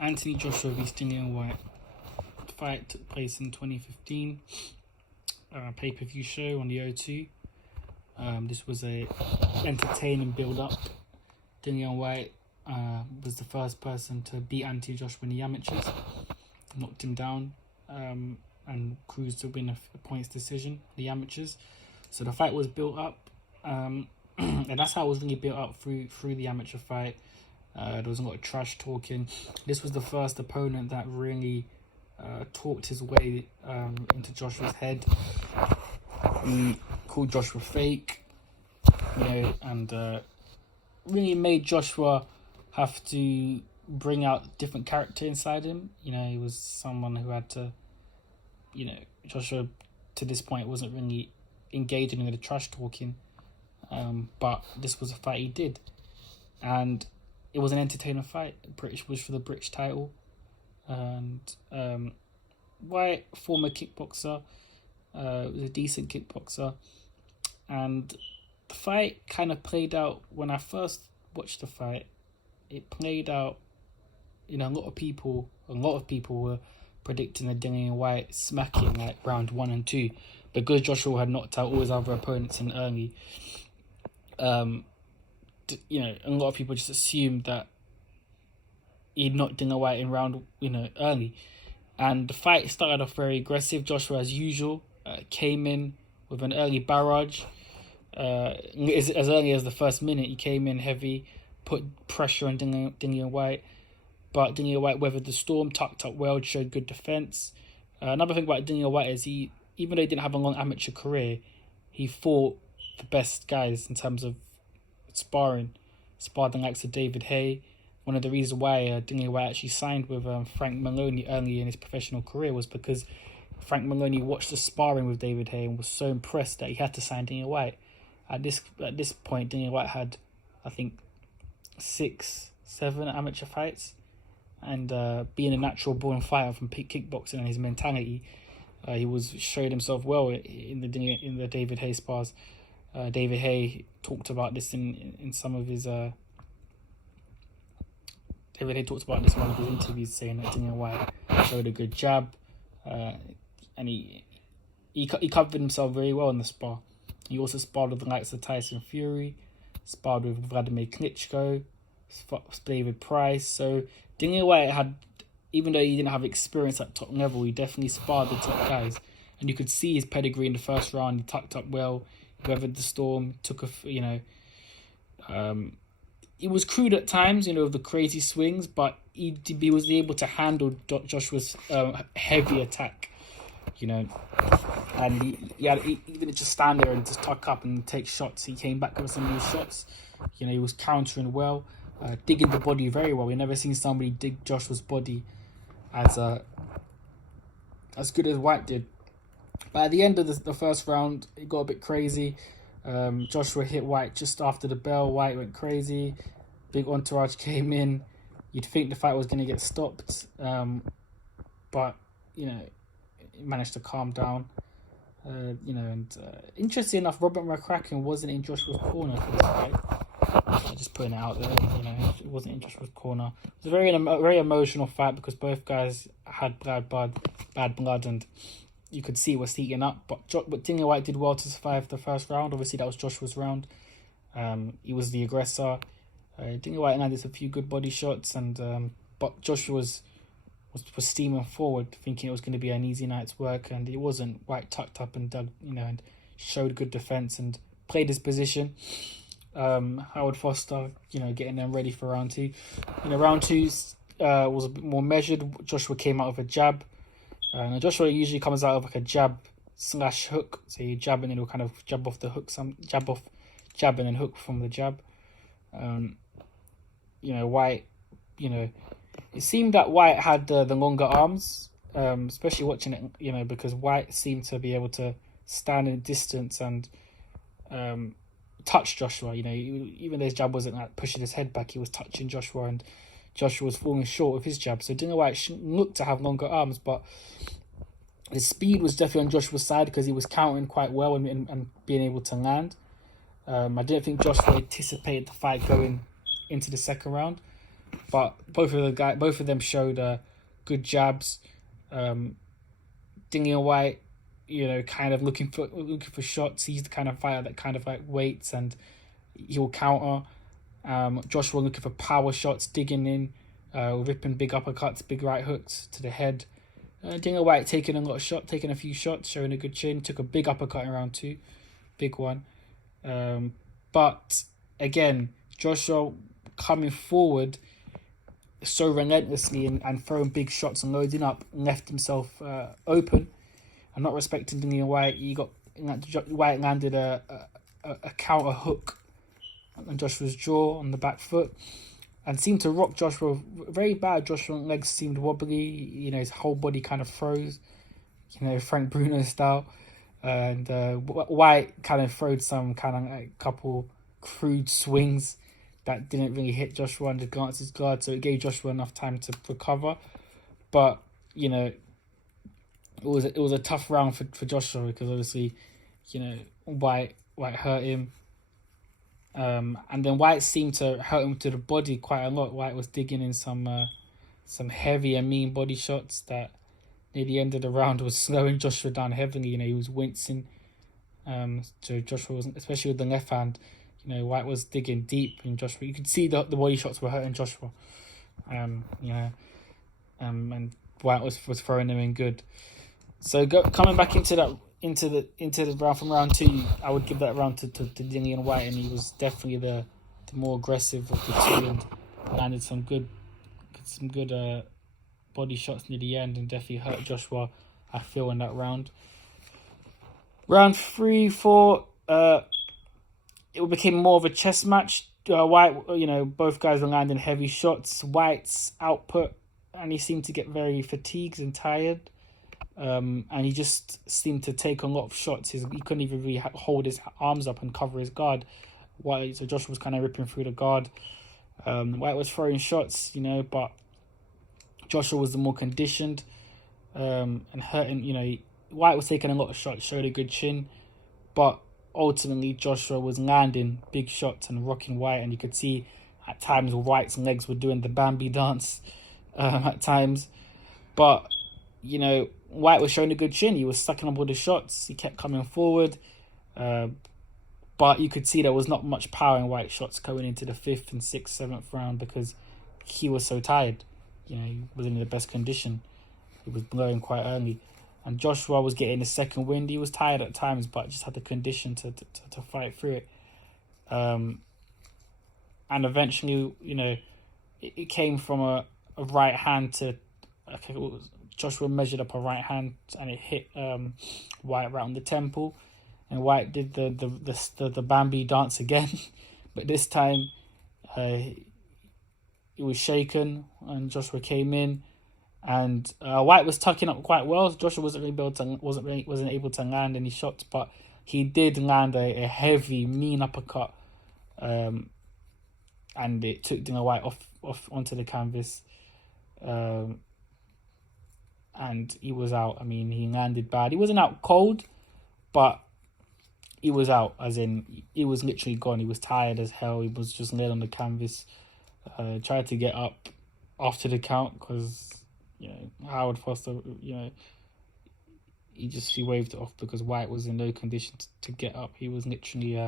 Anthony Joshua v Dillian Whyte. The fight took place in 2015. Pay-per-view show on the O2. This was a entertaining build-up. Dillian Whyte was the first person to beat Anthony Joshua in the amateurs, knocked him down, and cruised to win a points decision, the amateurs. So the fight was built up, and that's how it was really built up through the amateur fight. There was a lot of trash talking. This was the first opponent that really talked his way into Joshua's head. He called Joshua fake, and really made Joshua have to bring out different character inside him. He was someone who had to, Joshua to this point wasn't really engaging in the trash talking, but this was a fight he did, and it was an entertaining fight. British was for the British title, and Whyte, former kickboxer, was a decent kickboxer, and the fight kind of played out. When I first watched the fight, it played out. A lot of people were predicting the Dillian Whyte smacking like round 1 and 2, because Joshua had knocked out all his other opponents in early. A lot of people just assumed that he'd knocked Dillian Whyte in round, early. And the fight started off very aggressive. Joshua, as usual, came in with an early barrage. As early as the first minute, he came in heavy, put pressure on Dillian Whyte. But Dillian Whyte weathered the storm, tucked up well, showed good defence. Another thing about Dillian Whyte is even though he didn't have a long amateur career, he fought the best guys in terms of sparred the likes of David Hay. One of the reasons why Dillian Whyte actually signed with Frank Maloney early in his professional career was because Frank Maloney watched the sparring with David Hay and was so impressed that he had to sign Dillian Whyte. At this point, Dillian Whyte had, I think, 6-7 amateur fights, and being a natural born fighter from kickboxing and his mentality, he showed himself well in the David Hay spars. David Hay talked about this in some of his. David Hay talked about this in one of his interviews, saying that Dillian Whyte showed a good jab, and he covered himself very well in the spar. He also sparred with the likes of Tyson Fury, sparred with Vladimir Klitschko, David Price. So Dillian Whyte had, even though he didn't have experience at top level, he definitely sparred the top guys, and you could see his pedigree in the first round. He tucked up well, weathered the storm, he was crude at times, with the crazy swings, but he was able to handle Joshua's heavy attack, and he didn't just stand there and just tuck up and take shots. He came back with some of these shots. He was countering well, digging the body very well. We've never seen somebody dig Joshua's body as good as Whyte did. But at the end of the first round, it got a bit crazy. Joshua hit Whyte just after the bell. Whyte went crazy. Big entourage came in. You'd think the fight was going to get stopped, but it managed to calm down. Interesting enough, Robert McCracken wasn't in Joshua's corner for this fight. Just putting it out there, it wasn't in Joshua's corner. It was a very emotional fight because both guys had bad blood, and you could see it was heating up. But Dillian Whyte did well to survive the first round. Obviously, that was Joshua's round. He was the aggressor. Dillian Whyte landed a few good body shots, but Joshua was steaming forward, thinking it was going to be an easy night's work, and it wasn't. Whyte tucked up and dug, and showed good defense and played his position. Howard Foster, getting them ready for round 2. Round 2 was a bit more measured. Joshua came out with a jab. Now Joshua usually comes out of like a jab/hook. So you jab and then he'll kind of jab off the hook, jab and then hook from the jab. Whyte, it seemed that Whyte had the longer arms, especially watching it, because Whyte seemed to be able to stand in distance and touch Joshua. Even though his jab wasn't like pushing his head back, he was touching Joshua, and Joshua was falling short of his jab. So Dillian Whyte looked to have longer arms, but his speed was definitely on Joshua's side because he was countering quite well and being able to land. I didn't think Joshua anticipated the fight going into the second round. but both of them showed good jabs. Dillian Whyte, kind of looking for shots. He's the kind of fighter that kind of like waits and he'll counter. Joshua looking for power shots, digging in, ripping big uppercuts, big right hooks to the head. Dillian Whyte taking a few shots, showing a good chin. Took a big uppercut in round 2, big one. But again, Joshua coming forward so relentlessly and throwing big shots and loading up, left himself open and not respecting Dillian Whyte. Whyte landed a counter hook on Joshua's jaw on the back foot and seemed to rock Joshua very bad. Joshua's legs seemed wobbly, his whole body kind of froze, Frank Bruno style. And Whyte kind of throwed some kind of like couple crude swings that didn't really hit Joshua under Glance's guard, so it gave Joshua enough time to recover. But it was a tough round for Joshua because obviously, Whyte hurt him, and then Whyte seemed to hurt him to the body quite a lot. Whyte was digging in some heavy and mean body shots that near the end of the round was slowing Joshua down heavily. He was wincing. So Joshua wasn't, especially with the left hand. Whyte was digging deep in Joshua. You could see the body shots were hurting Joshua. And Whyte was throwing them in good. So coming back into the round from round 2, I would give that round to Dillian Whyte, and he was definitely the more aggressive of the two and landed some good body shots near the end and definitely hurt Joshua, I feel, in that round. Round 3, 4, it became more of a chess match. Whyte, both guys were landing heavy shots. Whyte's output, and he seemed to get very fatigued and tired. And he just seemed to take a lot of shots. He couldn't even really hold his arms up and cover his guard. So Joshua was kind of ripping through the guard. Whyte was throwing shots, but Joshua was the more conditioned and hurting. Whyte was taking a lot of shots, showed a good chin, but ultimately Joshua was landing big shots and rocking Whyte, and you could see at times Whyte's legs were doing the Bambi dance at times. But, Whyte was showing a good chin. He was sucking up all the shots. He kept coming forward. But you could see there was not much power in Whyte's shots going into the 5th and 6th, 7th round because he was so tired. He wasn't in the best condition. He was blowing quite early. And Joshua was getting his second wind. He was tired at times, but just had the condition to fight through it. And eventually, it came from a right hand to... Joshua measured up a right hand and it hit Whyte right on the temple. And Whyte did the Bambi dance again. But this time, it was shaken and Joshua came in. And Whyte was tucking up quite well. Joshua wasn't able to land any shots, but he did land a heavy, mean uppercut, and it took Dillian Whyte off onto the canvas, and he was out. I mean, he landed bad. He wasn't out cold, but he was out. As in, he was literally gone. He was tired as hell. He was just laid on the canvas. Tried to get up after the count because. Howard Foster, he waved it off because Whyte was in no condition to get up. He was literally,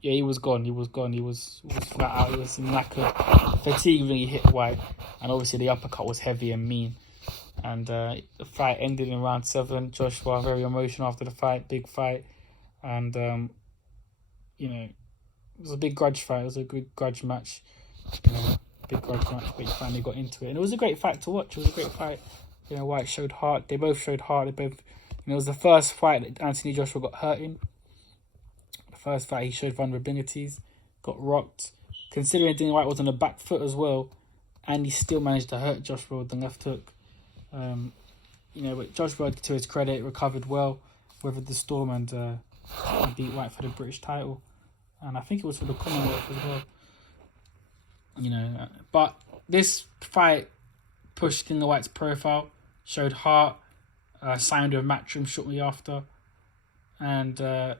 he was gone. He was flat out. He was knackered. Fatigue really hit Whyte, and obviously the uppercut was heavy and mean. And the fight ended in round 7. Joshua very emotional after the fight, big fight, and it was a big grudge fight. It was a good grudge match. Big grudge match, but he finally got into it, and it was a great fight to watch. It was a great fight. Whyte showed heart. They both showed heart. It was the first fight that Anthony Joshua got hurt in. The first fight he showed vulnerabilities, got rocked. Considering Dillian Whyte was on the back foot as well, and he still managed to hurt Joshua with the left hook. But Joshua, to his credit, recovered well, weathered the storm, and beat Whyte for the British title. And I think it was for the Commonwealth as well. But this fight pushed Dillian Whyte's profile, showed heart, signed with Matchroom shortly after, and this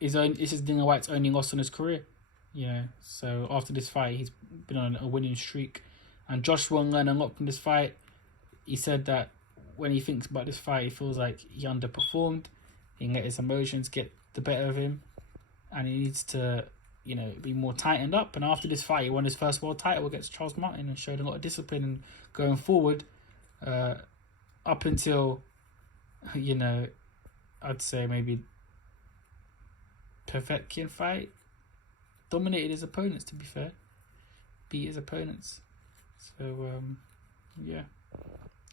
is Dillian Whyte's only loss in his career. you know. So after this fight, he's been on a winning streak, and Joshua learned a lot from this fight. He said that when he thinks about this fight, he feels like he underperformed. He can let his emotions get the better of him, and he needs to, you know, be more tightened up. And after this fight, he won his first world title against Charles Martin and showed a lot of discipline. And going forward, up until, you know, I'd say maybe Povetkin fight, dominated his opponents, to be fair. Beat his opponents. So, yeah.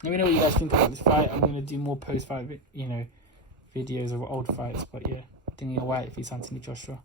Let me know what you guys think about this fight. I'm going to do more post-fight, you know, videos of old fights. But yeah, Dillian Whyte versus Anthony Joshua.